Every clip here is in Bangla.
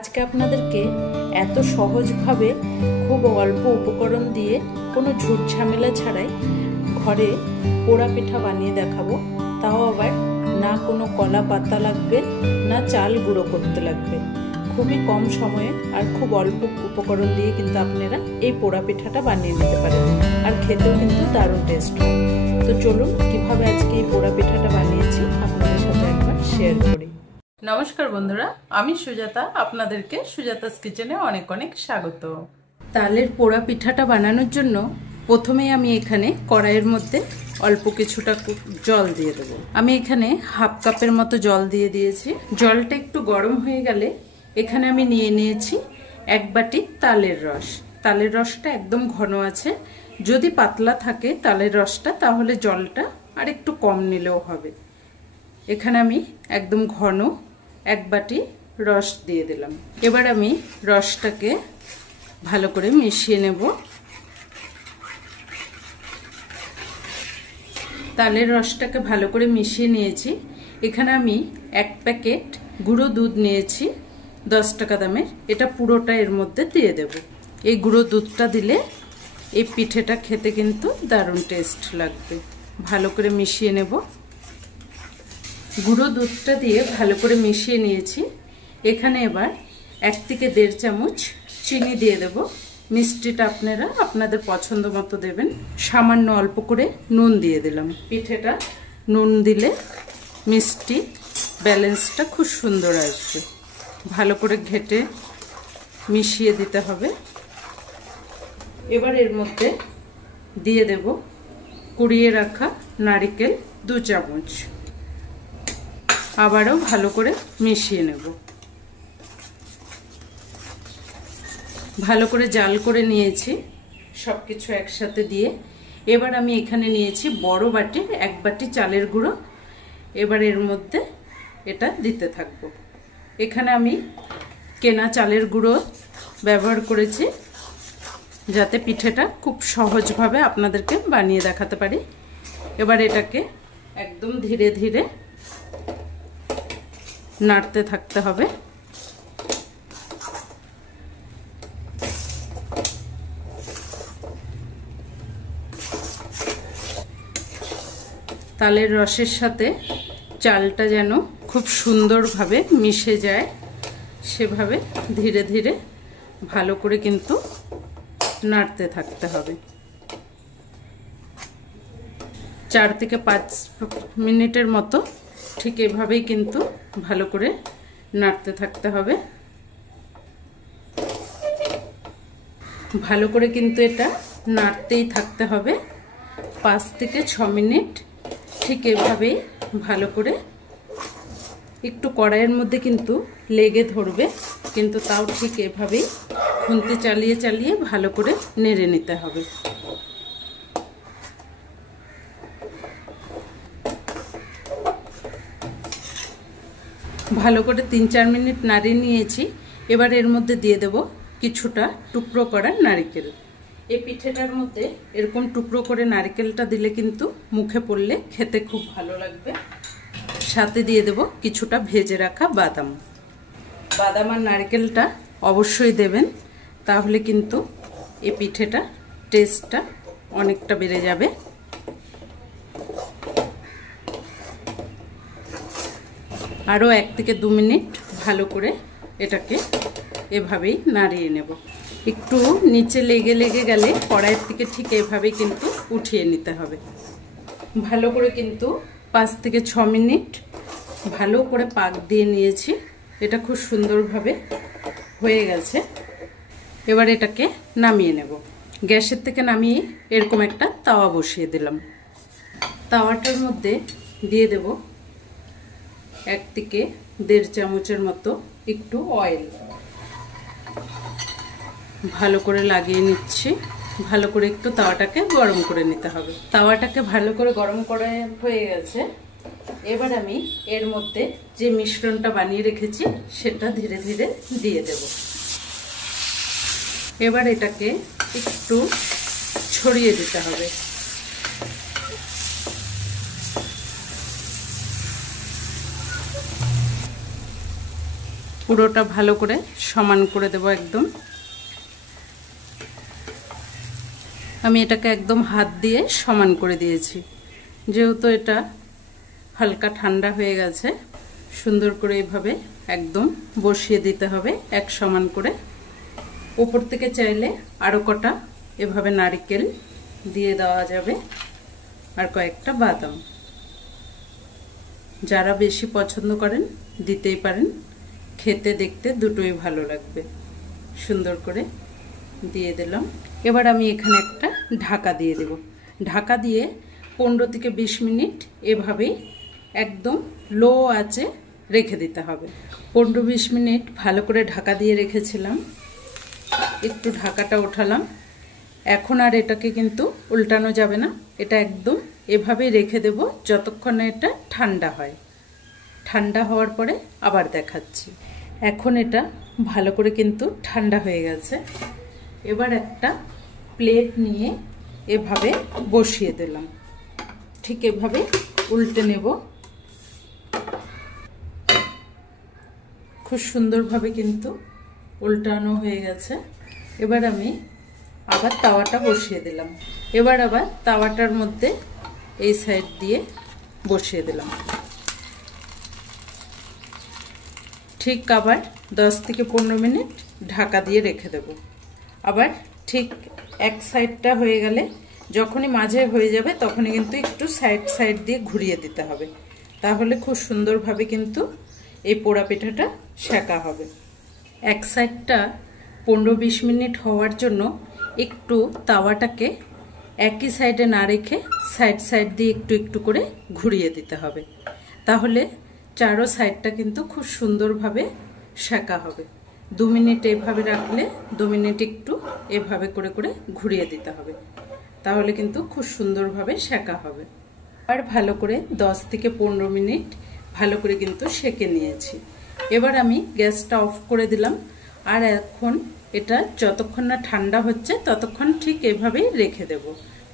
আজকে আপনাদেরকে এত সহজভাবে খুব অল্প উপকরণ দিয়ে কোনো ঝুট ঝামেলা ছাড়াই ঘরে পোড়া পিঠা বানিয়ে দেখাবো। তাও আবার না কোনো কলা পাতা লাগবে, না চাল গুঁড়ো করতে লাগবে। খুবই কম সময়ে আর খুব অল্প উপকরণ দিয়ে কিন্তু আপনারা এই পোড়া পিঠাটা বানিয়ে নিতে পারেন, আর খেতেও কিন্তু দারুণ টেস্ট হয়। তো চলুন কিভাবে আজকে এই পোড়া পিঠাটা বানিয়েছি আপনাদের সাথে একবার শেয়ার করি। নমস্কার বন্ধুরা, আমি সুজাতা, আপনাদেরকে সুজাতাস কিচেনে অনেক অনেক স্বাগত। তালের পোড়া পিঠাটা বানানোর জন্য প্রথমেই আমি এখানে কড়াইয়ের মধ্যে অল্প কিছুটা জল দিয়ে দেবো। আমি এখানে হাফ কাপের মতো জল দিয়ে দিয়েছি। জলটা একটু গরম হয়ে গেলে এখানে আমি নিয়ে নিয়েছি 1 বাটি তালের রস। তালের রসটা একদম ঘন আছে, যদি পাতলা থাকে তালের রসটা তাহলে জলটা আর একটু কম নিলেও হবে। এখানে আমি একদম ঘন 1 বাটি রস দিয়ে দিলাম। এবার আমি রসটাকে ভালো করে মিশিয়ে নেব। তালের রসটাকে ভালো করে মিশিয়ে নিয়েছি। এখানে আমি 1 প্যাকেট গুঁড়ো দুধ নিয়েছি 10 টাকা দামের, এটা পুরোটা এর মধ্যে দিয়ে দেব। এই গুঁড়ো দুধটা দিলে এই পিঠেটা খেতে কিন্তু দারুণ টেস্ট লাগবে। ভালো করে মিশিয়ে নেব। গুঁড়ো দুধটা দিয়ে ভালো করে মিশিয়ে নিয়েছি। এখানে এবার 1 থেকে 1.5 চামচ চিনি দিয়ে দেব। মিষ্টিটা আপনারা আপনাদের পছন্দ মতো দেবেন। সামান্য অল্প করে নুন দিয়ে দিলাম। পিঠেটা নুন দিলে মিষ্টি ব্যালেন্সটা খুব সুন্দর আসবে। ভালো করে ঘেটে মিশিয়ে দিতে হবে। এবার এর মধ্যে দিয়ে দেব কুড়িয়ে রাখা নারকেল 2 চামচ। আবারও ভালো করে মিশিয়ে নেব। ভালো করে জাল করে নিয়েছি সবকিছু একসাথে দিয়ে। এবার আমি এখানে নিয়েছি বড় বাটির 1 বাটি চালের গুঁড়ো। এবার এর মধ্যে এটা দিতে থাকবো। এখানে আমি কেনা চালের গুঁড়ো ব্যবহার করেছি, যাতে পিঠেটা খুব সহজভাবে আপনাদেরকে বানিয়ে দেখাতে পারি। এবার এটাকে একদম ধীরে ধীরে নাড়তে থাকতে হবে। তালের রসের সাথে চালটা যেন খুব সুন্দরভাবে মিশে যায়, সেভাবে ধীরে ধীরে ভালো করে কিন্তু নাড়তে থাকতে হবে। 4 থেকে 5 মিনিটের মতো ঠিক এভাবেই কিন্তু ভালো করে নাড়তে থাকতে হবে। ভালো করে কিন্তু এটা নাড়তেই থাকতে হবে 5 থেকে 6 মিনিট। ঠিক এভাবেই ভালো করে, একটু কড়াইয়ের মধ্যে কিন্তু লেগে ধরবে, কিন্তু তাও ঠিক এভাবেই খুন্তি চালিয়ে চালিয়ে ভালো করে নেড়ে নিতে হবে। ভালো করে 3-4 মিনিট নাড়িয়ে নিয়েছি। এবার এর মধ্যে দিয়ে দেব কিছুটা টুকরো করা নারকেল। এই পিঠেটার মধ্যে এরকম টুকরো করে নারকেলটা দিলে কিন্তু মুখে পড়লে খেতে খুব ভালো লাগবে। সাথে দিয়ে দেব কিছুটা ভেজে রাখা বাদাম। বাদাম আর নারকেলটা অবশ্যই দেবেন, তাহলে কিন্তু এই পিঠেটা টেস্টটা অনেকটা বেড়ে যাবে। আরও 1 থেকে 2 মিনিট ভালো করে এটাকে এভাবেই নাড়িয়ে নেব। একটু নিচে লেগে লেগে গেলে কড়াইয়ের থেকে ঠিক এভাবেই কিন্তু উঠিয়ে নিতে হবে। ভালো করে কিন্তু 5 থেকে 6 মিনিট ভালো করে পাক দিয়ে নিয়েছি। এটা খুব সুন্দরভাবে হয়ে গেছে। এবার এটাকে নামিয়ে নেব। গ্যাসের থেকে নামিয়ে এরকম একটা তাওয়া বসিয়ে দিলাম। তাওয়াটার মধ্যে দিয়ে দেব 1 থেকে 1.5 চামচের মতো একটু অয়েল। ভালো করে লাগিয়ে নিচ্ছি। ভালো করে একটু তাওয়াটাকে গরম করে নিতে হবে। তাওয়াটাকে ভালো করে গরম করে হয়ে গেছে। এবার আমি এর মধ্যে যে মিশ্রণটা বানিয়ে রেখেছি সেটা ধীরে ধীরে দিয়ে দেব। এবার এটাকে একটু ছড়িয়ে দিতে হবে। পুরোটা ভালো করে সমান করে দেব একদম। আমি এটাকে একদম হাত দিয়ে সমান করে দিয়েছি, যেহেতু এটা হালকা ঠান্ডা হয়ে গেছে। সুন্দর করে এইভাবে একদম বসিয়ে দিতে হবে এক সমান করে। উপর থেকে চাইলে আরো কটা এভাবে নারকেল দিয়ে দেওয়া যাবে, আর কয়েকটা বাদাম। যারা বেশি পছন্দ করেন দিতেই পারেন, খেতে দেখতে দুটোই ভালো লাগবে। সুন্দর করে দিয়ে দিলাম। এবার আমি এখানে একটা ঢাকা দিয়ে দেব। ঢাকা দিয়ে 15 থেকে 20 মিনিট এভাবেই একদম লো আঁচে রেখে দিতে হবে। 15-20 মিনিট ভালো করে ঢাকা দিয়ে রেখেছিলাম। একটু ঢাকাটা ওঠালাম। এখন আর এটাকে কিন্তু উল্টানো যাবে না, এটা একদম এভাবেই রেখে দেব যতক্ষণ না এটা ঠান্ডা হয়। ঠান্ডা হওয়ার পরে আবার দেখাচ্ছি। এখন এটা ভালো করে কিন্তু ঠান্ডা হয়ে গেছে। এবার একটা প্লেট নিয়ে এভাবে বসিয়ে দিলাম। ঠিক এভাবে উল্টে নেব। খুব সুন্দরভাবে কিন্তু উল্টানো হয়ে গেছে। এবার আমি আবার তাওয়াটা বসিয়ে দিলাম। এবার আবার তাওয়াটার মধ্যে এই সাইড দিয়ে বসিয়ে দিলাম। ঠিক আবার 10 থেকে 15 মিনিট ঢাকা দিয়ে রেখে দেব। আবার ঠিক এক সাইডটা হয়ে গেলে, যখনই মাঝে হয়ে যাবে তখনই কিন্তু একটু সাইড দিয়ে ঘুরিয়ে দিতে হবে, তাহলে খুব সুন্দরভাবে কিন্তু এই পোড়া পিঠাটা সেকা হবে। এক সাইডটা 15-20 মিনিট হওয়ার জন্য একটু তাওয়াটাকে একই সাইডে না রেখে সাইড দিয়ে একটু করে ঘুরিয়ে দিতে হবে, তাহলে চারো সাইডটা কিন্তু খুব সুন্দরভাবে সেকা হবে। 2 মিনিট এভাবে রাখলে 2 মিনিট একটু এভাবে করে ঘুরিয়ে দিতে হবে, তাহলে কিন্তু খুব সুন্দরভাবে সেকা হবে। আর ভালো করে 10 থেকে 15 মিনিট ভালো করে কিন্তু সেকে নিয়েছি। এবার আমি গ্যাসটা অফ করে দিলাম। আর এখন এটা যতক্ষণ না ঠান্ডা হচ্ছে ততক্ষণ ঠিক এভাবেই রেখে দেব।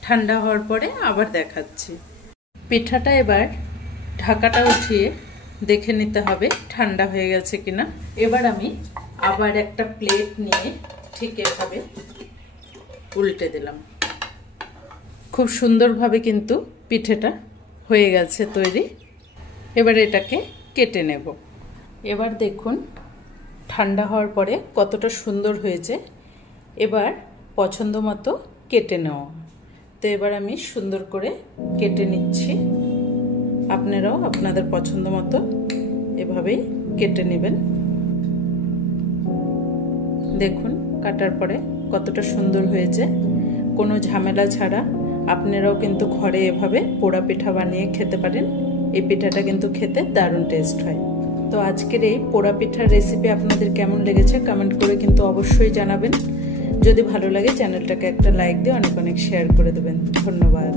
ঠান্ডা হওয়ার পরে আবার দেখাচ্ছি। পিঠাটা এবার ঢাকাটা উঠিয়ে দেখে নিতে হবে ঠান্ডা হয়ে গেছে কিনা। এবার আমি আবার একটা প্লেট নিয়ে ঠিক এভাবে উল্টে দিলাম। খুব সুন্দরভাবে কিন্তু পিঠেটা হয়ে গেছে তৈরি। এবার এটাকে কেটে নেব। এবার দেখুন ঠান্ডা হওয়ার পরে কতটা সুন্দর হয়েছে। এবার পছন্দ মতো কেটে নেওয়া। তো এবার আমি সুন্দর করে কেটে নিচ্ছি। আপনারাও আপনাদের পছন্দ মতো এভাবেই কেটে নেবেন। দেখুন কাটার পরে কতটা সুন্দর হয়েছে, কোনো ঝামেলা ছাড়া। আপনারাও কিন্তু ঘরে এভাবে পোড়া পিঠা বানিয়ে খেতে পারেন। এই পিঠাটা কিন্তু খেতে দারুণ টেস্ট হয়। তো আজকের এই পোড়া পিঠার রেসিপি আপনাদের কেমন লেগেছে কমেন্ট করে কিন্তু অবশ্যই জানাবেন। যদি ভালো লাগে চ্যানেলটাকে একটা লাইক দিয়ে অনেক শেয়ার করে দেবেন। ধন্যবাদ।